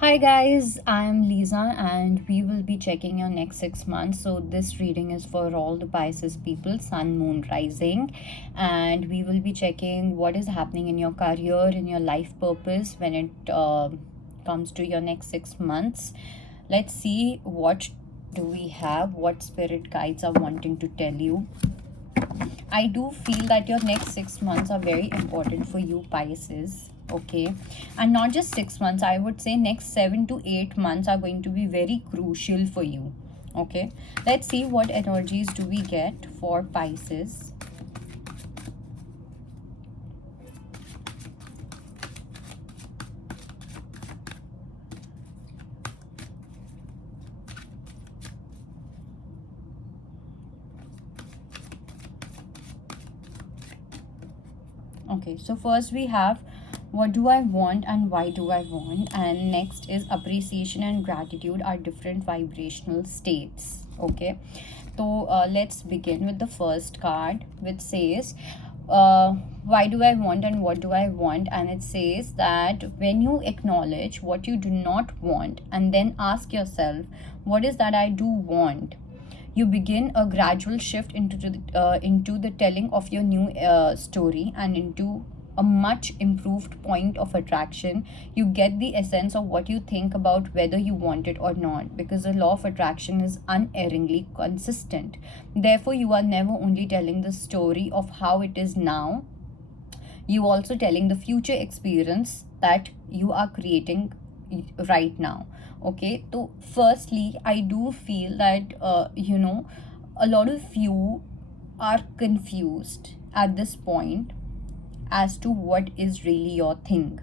Hi guys, I'm Lisa and we will be checking your next 6 months. So, this reading is for all the Pisces people, Sun, Moon, Rising, and we will be checking what is happening in your career, in your life purpose when it comes to your next 6 months. Let's see what do we have, what spirit guides are wanting to tell you. I do feel that your next 6 months are very important for you, Pisces. Okay, and not just 6 months, I would say next 7 to 8 months are going to be very crucial for you. Okay, let's see what energies do we get for Pisces. Okay, so first we have what do I want and why do I want, and next is appreciation and gratitude are different vibrational states. Okay, so let's begin with the first card, which says why do I want and what do I want. And it says that when you acknowledge what you do not want and then ask yourself, what is that I do want, you begin a gradual shift into the telling of your new story and into a much improved point of attraction. You get the essence of what you think about whether you want it or not, because the law of attraction is unerringly consistent. Therefore, you are never only telling the story of how it is now, you also telling the future experience that you are creating right now. Okay, so firstly I do feel that a lot of you are confused at this point as to what is really your thing.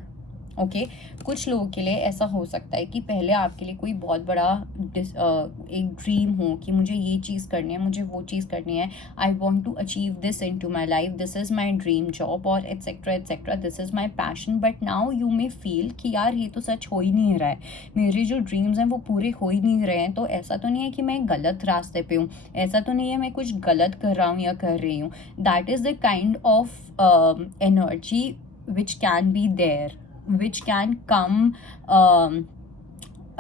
Okay कुछ लोगों के लिए ऐसा हो सकता है कि पहले आपके लिए कोई बहुत बड़ा एक ड्रीम हो कि मुझे ये चीज़ करनी है, मुझे वो चीज़ करनी है, I want to achieve this in to my life, this is my dream job और etcetera, this is my passion. But now you may feel कि यार ये तो सच हो ही नहीं रहा है, मेरे जो ड्रीम्स हैं वो पूरे हो ही नहीं रहे हैं. तो ऐसा तो नहीं है कि मैं गलत रास्ते पे हूँ, ऐसा तो नहीं है मैं कुछ गलत कर रहा हूँ या कर रही हूँ. That is the kind of energy which can be there, which can come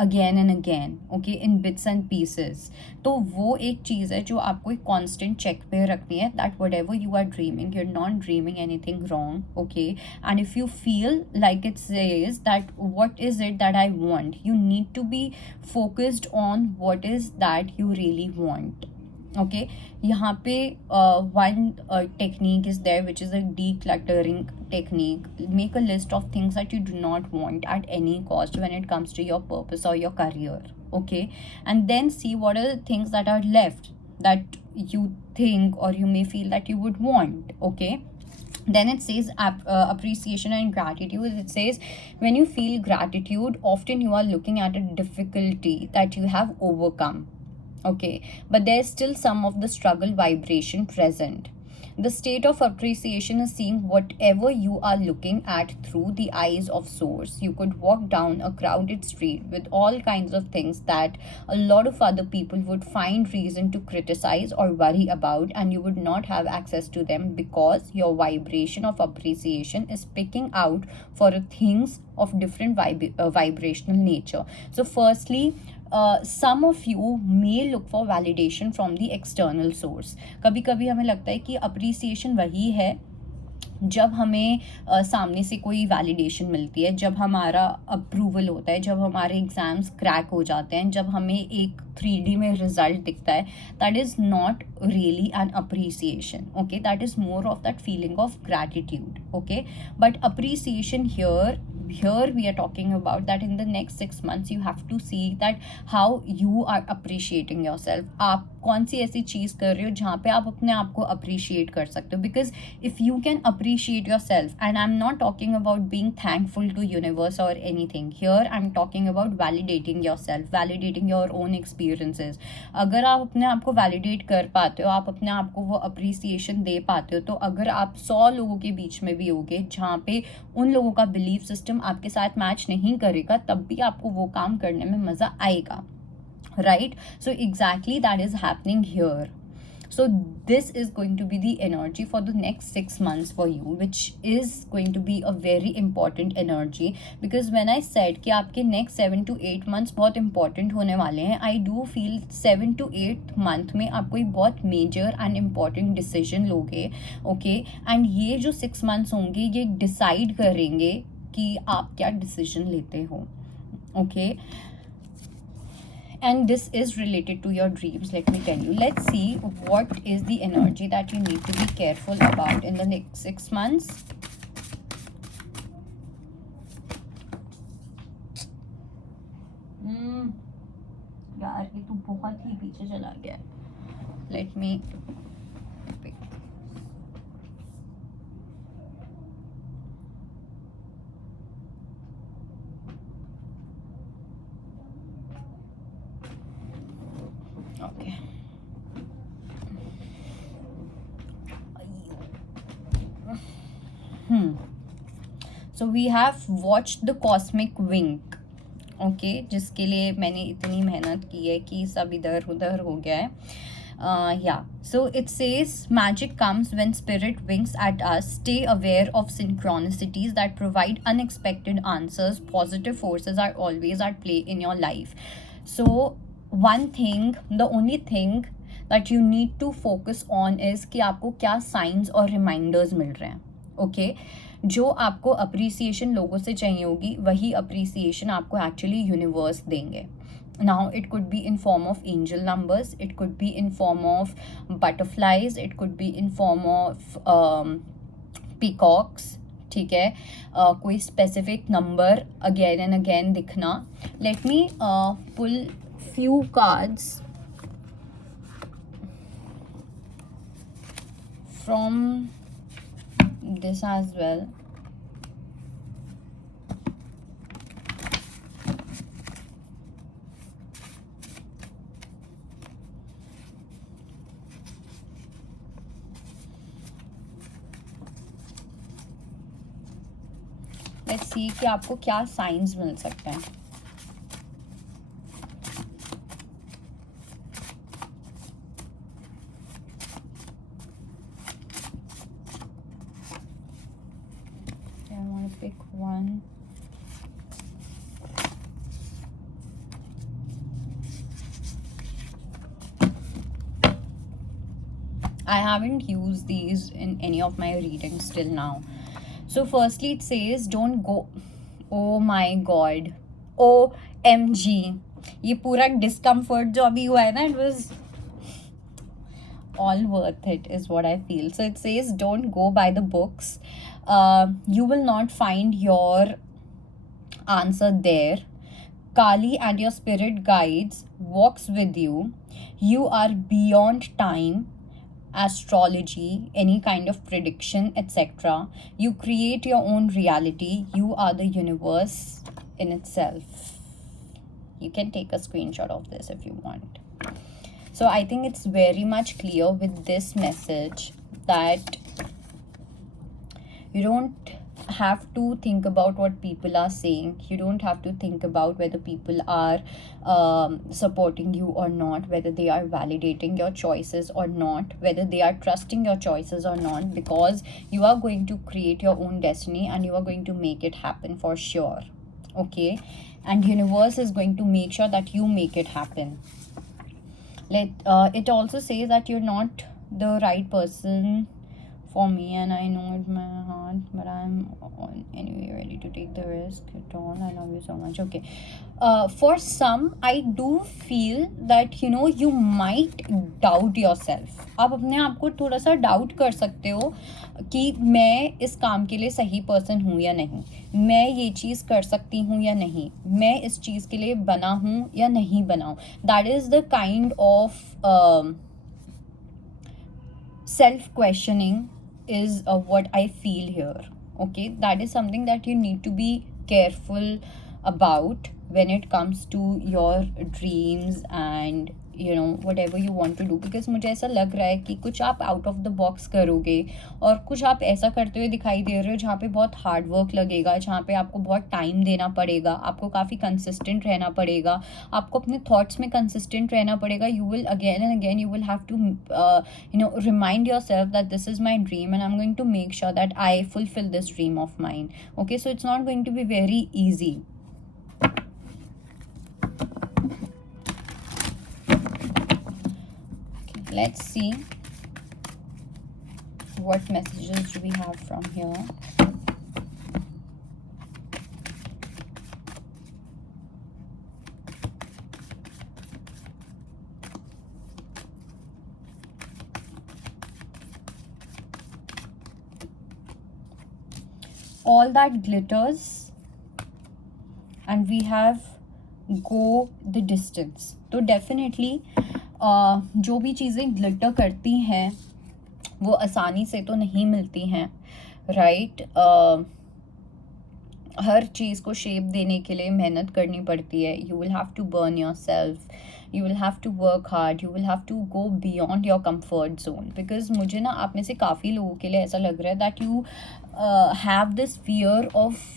again and again, okay, in bits and pieces. तो वो एक चीज़ है जो आपको एक constant check पे रखनी है, that whatever you are dreaming, you're not dreaming anything wrong. Okay, and if you feel like it says that what is it that I want, you need to be focused on what is that you really want. Okay, यहाँ पे one technique is there, which is a decluttering technique. Make a list of things that you do not want at any cost when it comes to your purpose or your career. Okay, and then see what are the things that are left that you think or you may feel that you would want. Okay, then it says appreciation and gratitude. It says when you feel gratitude, often you are looking at a difficulty that you have overcome. Okay, but there's still some of the struggle vibration present. The state of appreciation is seeing whatever you are looking at through the eyes of source. You could walk down a crowded street with all kinds of things that a lot of other people would find reason to criticize or worry about, and you would not have access to them because your vibration of appreciation is picking out for things of different vibrational nature. So firstly, some of you may look for validation from the external source. कभी कभी हमें लगता है कि appreciation वही है जब हमें सामने से कोई वैलिडेशन मिलती है, जब हमारा अप्रूवल होता है, जब हमारे एग्ज़ाम्स क्रैक हो जाते हैं, जब हमें एक 3D में रिजल्ट दिखता है. That is not really an appreciation. Okay, that is more of that feeling of gratitude. Okay, but appreciation here we are talking about that in the next 6 months you have to see that how you are appreciating yourself. आप कौन सी ऐसी चीज़ कर रहे हो जहाँ पे आप अपने आप को अप्रिशिएट कर सकते हो. Because if you can appreciate yourself, and I am not talking about being thankful to universe और anything, here I am talking about validating yourself, validating your own experiences. अगर आप अपने आप को validate कर पाते हो, आप अपने आप को वो अप्रिसिएशन दे पाते हो, तो अगर आप 100 लोगों के बीच में भी होगे जहाँ पे उन लोगों का बिलीफ सिस्टम आपके साथ मैच नहीं करेगा, तब भी आपको वो काम करने में मज़ा आएगा. Right? So exactly that is happening here. So this is going to be the energy for the next 6 months for you, which is going to be a very important energy. Because when I said कि आपके next 7 to 8 months बहुत important होने वाले हैं, I do feel 7 to 8 month में आप कोई बहुत major and important decision लोगे, okay? And ये जो 6 months होंगे ये decide करेंगे कि आप क्या decision लेते हो, okay? And this is related to your dreams, let me tell you. Let's see what is the energy that you need to be careful about in the next 6 months. यार ये तो बहुत ही पीछे चला गया. Let me pick. Okay. So we have watched the cosmic wink. Okay जिसके लिए मैंने इतनी मेहनत की है कि सब इधर उधर हो गया है. Yeah, so it says magic comes when spirit winks at us. Stay aware of synchronicities that provide unexpected answers. Positive forces are always at play in your life. So one thing, the only thing that you need to focus on is कि आपको क्या signs और reminders मिल रहे हैं. Okay, जो आपको appreciation लोगों से चाहिए होगी वही अप्रिसिएशन आपको एक्चुअली यूनिवर्स देंगे. Now it could be in form of angel numbers, it could be in form of butterflies, it could be in form of peacocks, ठीक है. कोई specific number again and again दिखना. Let me pull few cards from this as well. Let's see कि आपको क्या science मिल सकते हैं. Pick one. I haven't used these in any of my readings till now. So firstly it says don't go. Oh my god, OMG, ये पूरा discomfort जो अभी हुआ है ना, it was all worth it is what I feel. So it says don't go by the books. You will not find your answer there. Kali and your spirit guides walks with you. You are beyond time, astrology, any kind of prediction, etc. You create your own reality. You are the universe in itself. You can take a screenshot of this if you want. So I think it's very much clear with this message that you don't have to think about what people are saying. You don't have to think about whether people are supporting you or not, whether they are validating your choices or not, whether they are trusting your choices or not, because you are going to create your own destiny and you are going to make it happen for sure. Okay, and universe is going to make sure that you make it happen. It also says that you're not the right person for me, and I know it in my heart, but I'm anyway ready to take the risk at all. I love you so much. Okay, for some I do feel that you might doubt yourself. आप अपने आप को थोड़ा सा doubt कर सकते हो कि मैं इस काम के लिए सही पर्सन हूँ या नहीं, मैं ये चीज़ कर सकती हूँ या नहीं, मैं इस चीज़ के लिए बना हूँ या नहीं बना हूँ. That is the kind of self questioning is what I feel here. Okay, that is something that you need to be careful about when it comes to your dreams and you know whatever you want to do, because मुझे ऐसा लग रहा है कि कुछ आप out of the box करोगे और कुछ आप ऐसा करते हुए दिखाई दे रहे हो जहाँ पे बहुत हार्ड वर्क लगेगा, जहाँ पे आपको बहुत टाइम देना पड़ेगा, आपको काफ़ी कंसिस्टेंट रहना पड़ेगा, आपको अपने थॉट्स में कंसिस्टेंट रहना पड़ेगा. You will again and again you will have to remind yourself that this is my dream and I'm going to make sure that I fulfill this dream of mine. Okay, so it's not going to be very easy. Let's see what messages do we have from here. All that glitters and we have go the distance. तो definitely जो भी चीज़ें glitter करती हैं वो आसानी से तो नहीं मिलती हैं, राइट. हर चीज़ को शेप देने के लिए मेहनत करनी पड़ती है. You will have to burn yourself, you will have to work hard, you will have to go beyond your comfort zone. Because मुझे ना आप में से काफ़ी लोगों के लिए ऐसा लग रहा है that you have this fear of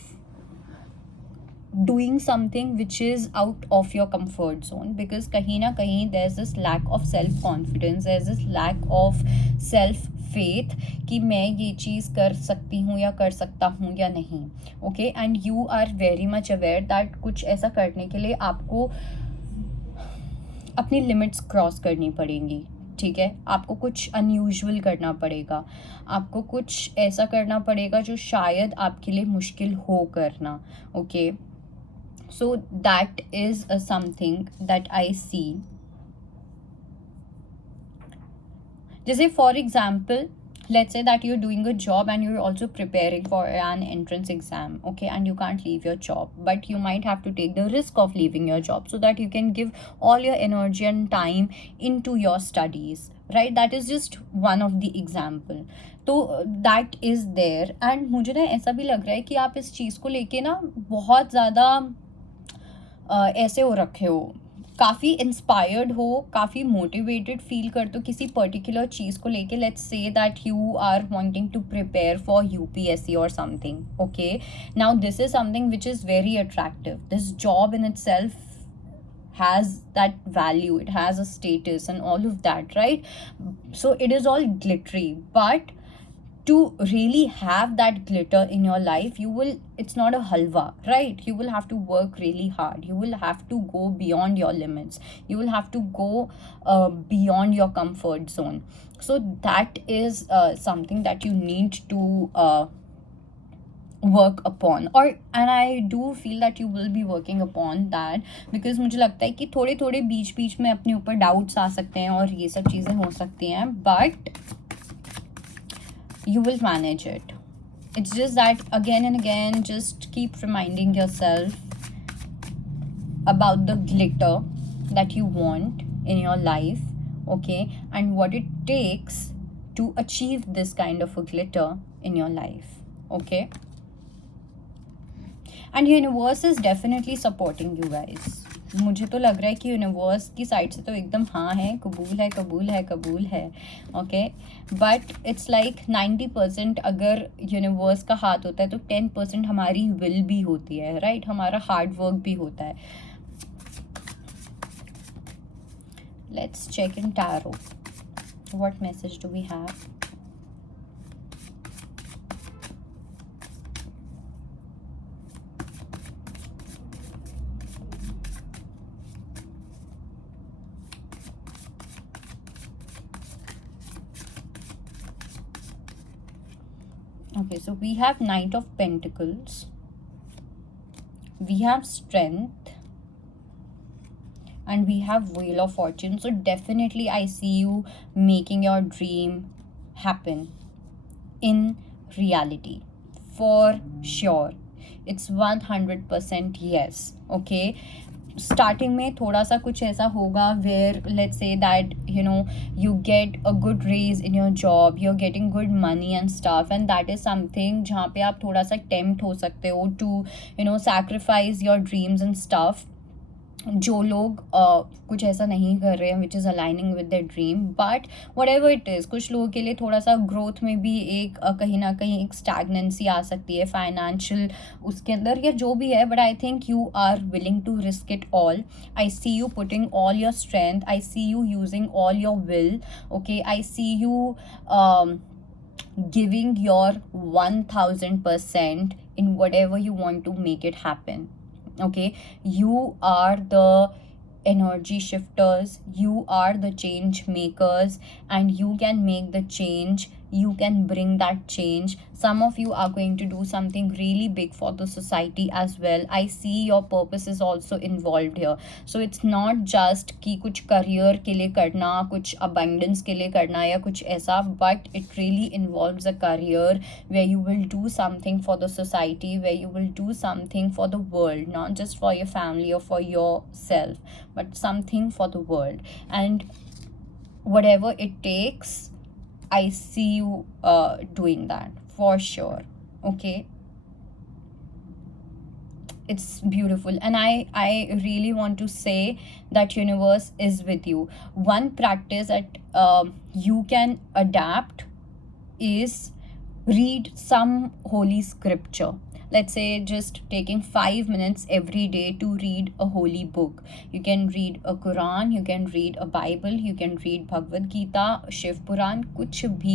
doing something which is out of your comfort zone, because kahin na kahin there's this lack of self confidence, there's this lack of self faith कि मैं ये चीज़ कर सकती हूँ या कर सकता हूँ या नहीं. Okay, and you are very much aware that कुछ ऐसा करने के लिए आपको अपनी लिमिट्स क्रॉस करनी पड़ेंगी. ठीक है, आपको कुछ अनयूजुअल करना पड़ेगा, आपको कुछ ऐसा करना पड़ेगा जो शायद आपके लिए मुश्किल हो करना. Okay, so that is something that I see. जैसे for example, let's say that you're doing a job and you're also preparing for an entrance exam, okay, and you can't leave your job, but you might have to take the risk of leaving your job so that you can give all your energy and time into your studies, right? That is just one of the example. तो that is there. And मुझे ना ऐसा भी लग रहा है कि आप इस चीज़ को लेके ना बहुत ज़्यादा ऐसे हो रखे हो, काफ़ी इंस्पायर्ड हो, काफ़ी मोटिवेटेड फील करते हो किसी पर्टिकुलर चीज़ को लेके. Let's say that you are wanting to prepare for UPSC और something. Okay, now this is something which is very attractive. This job in itself has that value, it has a status and all of that, right? So it is all glittery, but to really have that glitter in your life, you will, it's not a halwa, right? You will have to work really hard, you will have to go beyond your limits, you will have to go beyond your comfort zone. So that is something that you need to work upon, or and I do feel that you will be working upon that, because मुझे लगता है कि थोड़े थोड़े बीच बीच में अपने ऊपर doubts आ सकते हैं और ये सब चीज़ें हो सकती हैं, but you will manage it. It's just that again and again just keep reminding yourself about the glitter that you want in your life, okay, and what it takes to achieve this kind of a glitter in your life, okay. And universe is definitely supporting you guys. मुझे तो लग रहा है कि universe की side से तो एकदम हाँ है, कबूल है, कबूल है, कबूल है. ओके, बट इट्स लाइक 90% अगर यूनिवर्स का हाथ होता है तो 10% हमारी विल भी होती है, राइट? हमारा हार्ड वर्क भी होता है. Let's check in tarot, what message do we have. Okay, so we have Knight of Pentacles, we have Strength, and we have Wheel of Fortune. So definitely I see you making your dream happen in reality, for sure. It's 100% yes. Okay, starting में थोड़ा सा कुछ ऐसा होगा where let's say that you know you get a good raise in your job, you are getting good money and stuff, and that is something जहाँ पे आप थोड़ा सा टेम्प्ट हो सकते हो to you know sacrifice your dreams and stuff. जो लोग कुछ ऐसा नहीं कर रहे हैं which is aligning with the dream, but what ever it is, कुछ लोगों के लिए थोड़ा सा ग्रोथ में भी एक कहीं ना कहीं एक स्टैगनेंसी आ सकती है फाइनेंशियल उसके अंदर या जो भी है, but I think you are willing to risk it all. I see you putting all your strength, I see you using all your will. Okay, I see you giving your 1000% in whatever you want to make it happen. Okay, you are the energy shifters, you are the change makers, and you can make the change, you can bring that change. Some of you are going to do something really big for the society as well. I see your purpose is also involved here. So it's not just कि कुछ career के लिए करना, कुछ abundance के लिए करना या कुछ ऐसा, but it really involves a career where you will do something for the society, where you will do something for the world, not just for your family or for yourself, but something for the world. And whatever it takes, I see you doing that for sure. Okay, it's beautiful, and I really want to say that universe is with you. One practice that you can adapt is read some holy scripture. Let's say just taking 5 minutes every day to read a holy book. You can read a Quran, you can read a Bible, you can read Bhagavad Gita, Shiv Puran, kuch bhi,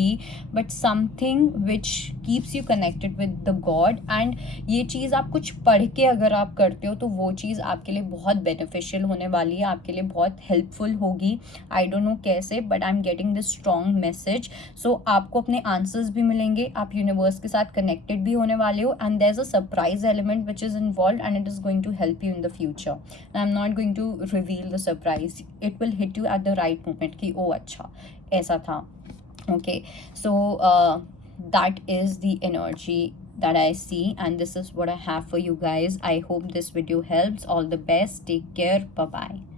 but something which keeps you connected with the God. And ये चीज़ आप कुछ पढ़ के अगर आप करते हो तो वो चीज़ आपके लिए बहुत बेनिफिशियल होने वाली है, आपके लिए बहुत हेल्पफुल होगी. आई डोंट नो कैसे, but I am getting this strong message. So आपको अपने आंसर्स भी मिलेंगे, आप यूनिवर्स के साथ कनेक्टेड भी होने वाले हो, and there is a surprise element which is involved, and it is going to help you in the future. And I'm not going to reveal the surprise, it will hit you at the right moment ki oh acha aisa tha. Okay, so that is the energy that I see, and this is what I have for you guys. I hope this video helps. All the best, take care, bye bye.